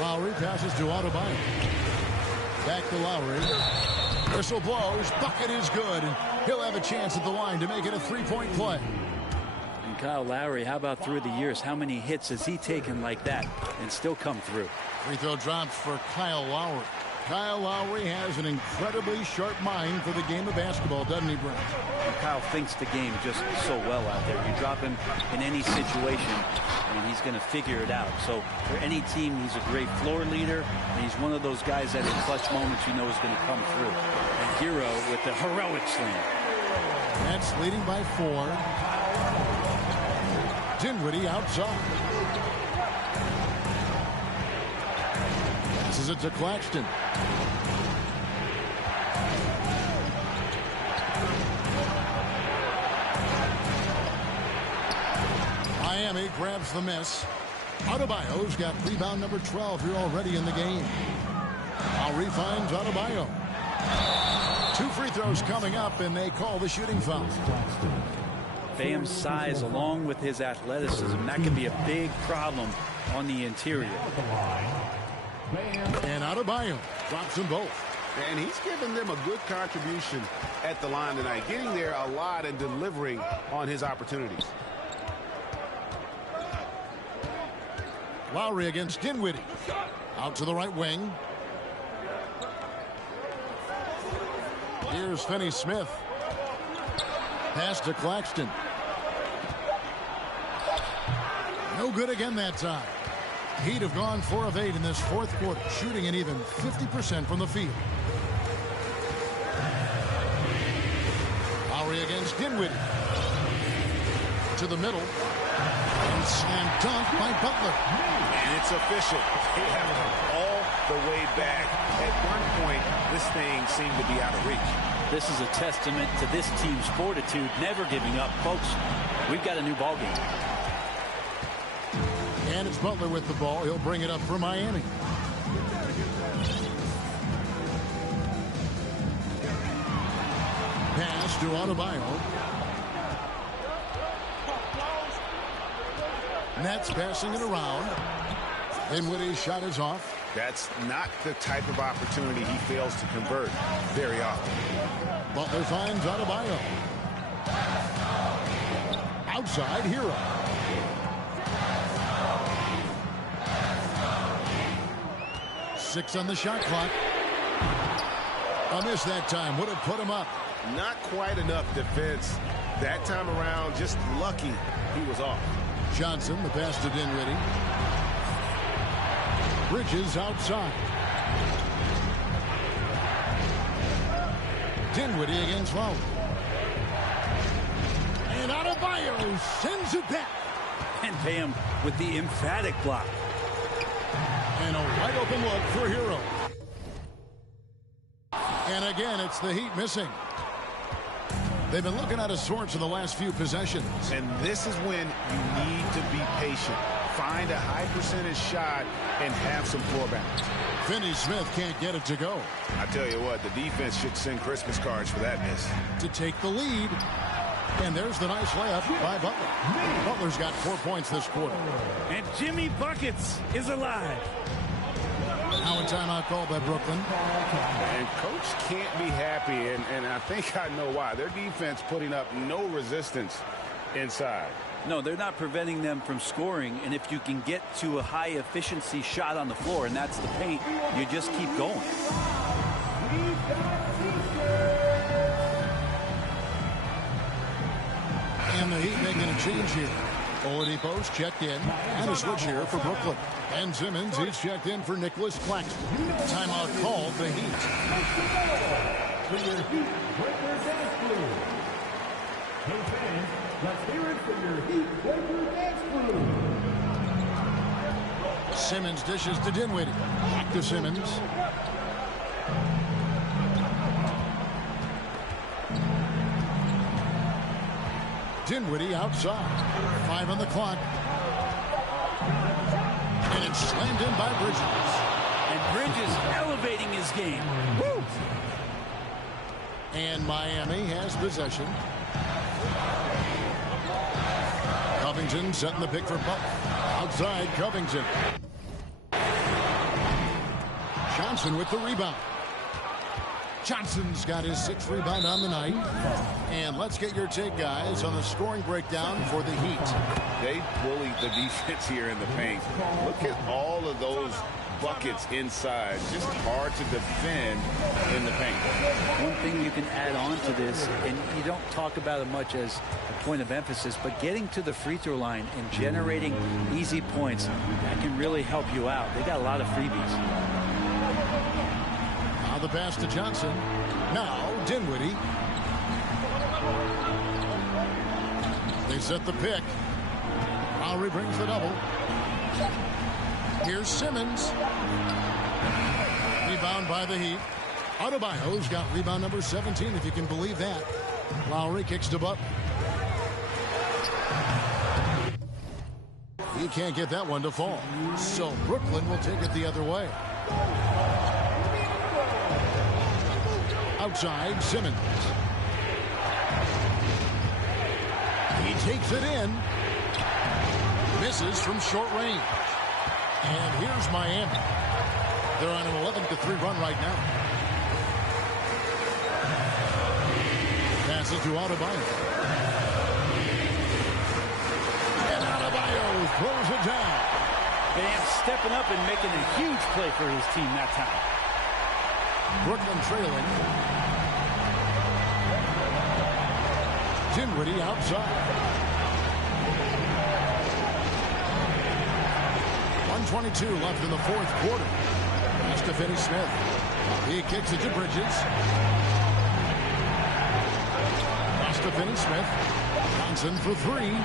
Lowry passes to Adebayo. Back to Lowry. Whistle blows. Bucket is good. And he'll have a chance at the line to make it a 3-point play. And Kyle Lowry, how about through the years? How many hits has he taken like that and still come through? Free throw drops for Kyle Lowry. Kyle Lowry has an incredibly sharp mind for the game of basketball, doesn't he, Brent? And Kyle thinks the game just so well out there. You drop him in any situation, and he's going to figure it out. So for any team, he's a great floor leader, and he's one of those guys that in clutch moments you know is going to come through. And Hero with the heroic slam. Nets leading by 4. Dinwiddie outside. Passes it to Claxton. Miami grabs the miss. Adebayo's got rebound number 12 here already in the game. Lowry finds Adebayo. 2 free throws coming up, and they call the shooting foul. Bam's size along with his athleticism, that can be a big problem on the interior. And Adebayo drops them both. And he's given them a good contribution at the line tonight, getting there a lot and delivering on his opportunities. Lowry against Dinwiddie. Out to the right wing. Here's Finney-Smith. Pass to Claxton. No good again that time. Heat have gone 4 of 8 in this fourth quarter, shooting an even 50% from the field. Lowry against Dinwiddie. To the middle. And slam dunk by Butler. And it's official. They have come all the way back. At one point, this thing seemed to be out of reach. This is a testament to this team's fortitude, never giving up. Folks, we've got a new ball game. And it's Butler with the ball. He'll bring it up for Miami. Pass to Adebayo. Nets passing it around. Dinwiddie's shot is off. That's not the type of opportunity he fails to convert very often. Butler finds Adebayo. Outside, Hero. Six on the shot clock. A miss that time. Would have put him up. Not quite enough defense that time around. Just lucky he was off. Johnson, the pass to Dinwiddie. Bridges outside. Dinwiddie against Lowry. And Adebayo sends it back. And Bam with the emphatic block. And a wide open look for Hero. And again, it's the Heat missing. They've been looking out of sorts in the last few possessions. And this is when you need to be patient. Find a high percentage shot and have some floor balance. Finney-Smith can't get it to go. I tell you what, the defense should send Christmas cards for that miss. To take the lead. And there's the nice layup by Butler. Butler's got 4 points this quarter. And Jimmy Buckets is alive. Now a timeout called by Brooklyn. And coach can't be happy, and I think I know why. Their defense putting up no resistance inside. No, they're not preventing them from scoring, and if you can get to a high efficiency shot on the floor, and that's the paint, you just keep going. And the Heat making a change here. Oladipo's checked in. And a switch here for Brooklyn. And Simmons, he's checked in for Nicholas Claxton. Timeout called the Heat. For your Heat Breaker Dance Crew. Hey fans, let's hear it for your Heat Breaker Dance Crew. Simmons dishes to Dinwiddie. Back to Simmons. Dinwiddie outside. 5 on the clock. And it's slammed in by Bridges. And Bridges elevating his game. Woo! And Miami has possession. Covington setting the pick for Butler. Outside, Covington. Johnson with the rebound. Johnson's got his 6th rebound on the night. And let's get your take, guys, on the scoring breakdown for the Heat. They bullied the defense here in the paint. Look at all of those buckets inside. Just hard to defend in the paint. One thing you can add on to this, and you don't talk about it much as a point of emphasis, but getting to the free throw line and generating easy points, that can really help you out. They got a lot of freebies. Now the pass to Johnson. Now Dinwiddie. They set the pick. Lowry brings the double. Here's Simmons. Rebound by the Heat. Adebayo's got rebound number 17, if you can believe that. Lowry kicks to Butler. He can't get that one to fall. So Brooklyn will take it the other way. Outside, Simmons. He takes it in. Misses from short range. And here's Miami. They're on an 11-3 run right now. passes to Adebayo. And Adebayo throws it down. Bam stepping up and making a huge play for his team that time. Brooklyn trailing. Dinwiddie outside. 1:22 left in the fourth quarter. Pass to Finney-Smith. He kicks it to Bridges. Pass to Finney-Smith. Johnson for three.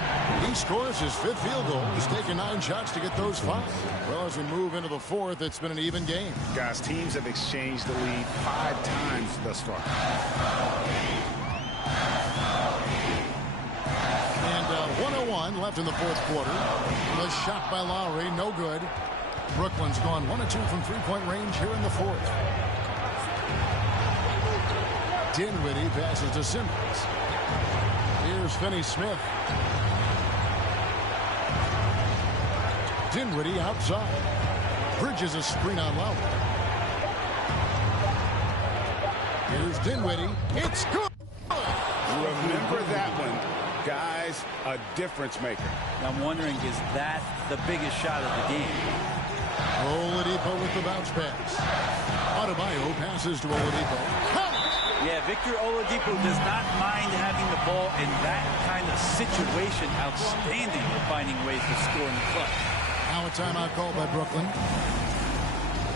He scores his fifth field goal. He's taken 9 shots to get those 5. Well, as we move into the fourth, it's been an even game. Guys, teams have exchanged the lead 5 times thus far. And 1:01 left in the fourth quarter. The shot by Lowry, no good. Brooklyn's gone 1 of 2 from three-point range here in the fourth. Dinwiddie passes to Simmons. Here's Finney-Smith. Dinwiddie outside. Bridges a screen on Lowry. Here's Dinwiddie. It's good. Remember that one. Guys, a difference maker. I'm wondering, is that the biggest shot of the game? Oladipo with the bounce pass. Adebayo passes to Oladipo. Yeah, Victor Oladipo does not mind having the ball in that kind of situation. Outstanding at finding ways to score in the clutch. Now a timeout called by Brooklyn.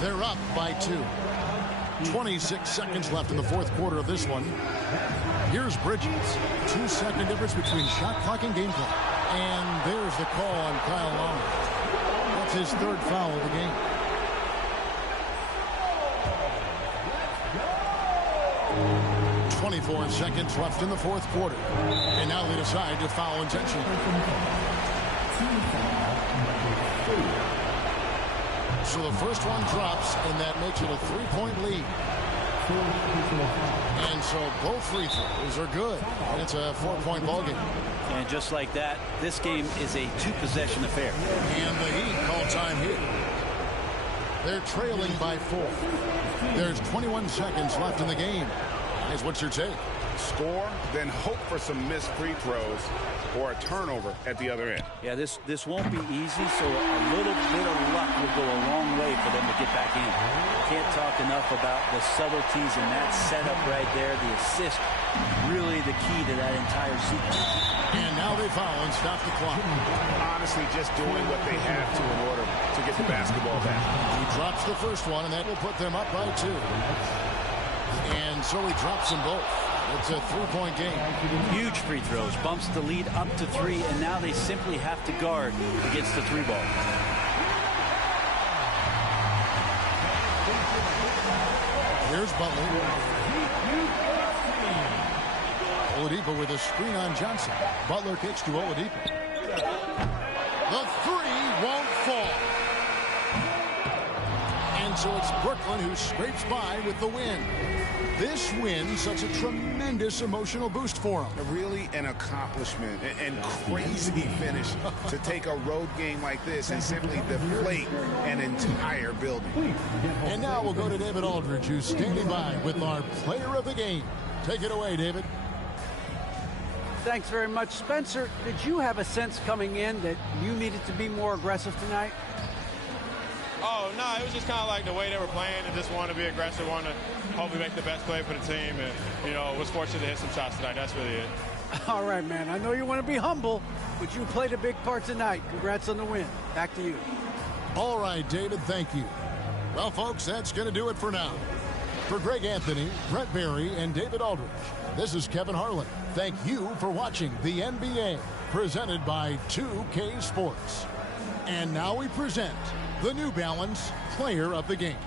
They're up by 2. 26 seconds left in the fourth quarter of this one. Here's Bridges. 2-second difference between shot clock and game clock. And there's the call on Kyle Lowry. That's his 3rd foul of the game. .24 seconds left in the fourth quarter. And now they decide to foul intentionally. So the first one drops, and that makes it a 3-point lead. And so both free throws are good. And it's a 4-point ball game. And just like that, this game is a 2-possession affair. And the Heat call time here. They're trailing by 4. There's 21 seconds left in the game. Guys, what's your take? Score, then hope for some missed free throws or a turnover at the other end. Yeah, this won't be easy, so a little bit of luck will go a long way for them to get back in. Can't talk enough about the subtleties in that setup right there. The assist, really the key to that entire sequence. And now they foul and stop the clock. Honestly, just doing what they have to in order to get the basketball back. He drops the first one, and that will put them up by 2. And so he drops them both. It's a 3-point game. Huge free throws, bumps the lead up to 3, and now they simply have to guard against the 3 ball. Here's Butler. Oladipo with a screen on Johnson. Butler kicks to Oladipo. The 3 won't fall. And so it's Brooklyn who scrapes by with the win. This win, such a tremendous emotional boost for them. Really an accomplishment and crazy finish to take a road game like this and simply deflate an entire building. And now we'll go to David Aldridge, who's standing by with our player of the game. Take it away, David. Thanks very much, Spencer. Did you have a sense coming in that you needed to be more aggressive tonight? Oh, no, it was just kind of like the way they were playing and just wanted to be aggressive, wanted to hopefully make the best play for the team. And, you know, was fortunate to hit some shots tonight. That's really it. All right, man. I know you want to be humble, but you played a big part tonight. Congrats on the win. Back to you. All right, David, thank you. Well, folks, that's going to do it for now. For Greg Anthony, Brett Barry, and David Aldridge, this is Kevin Harlan. Thank you for watching the NBA, presented by 2K Sports. And now we present the New Balance Player of the Game.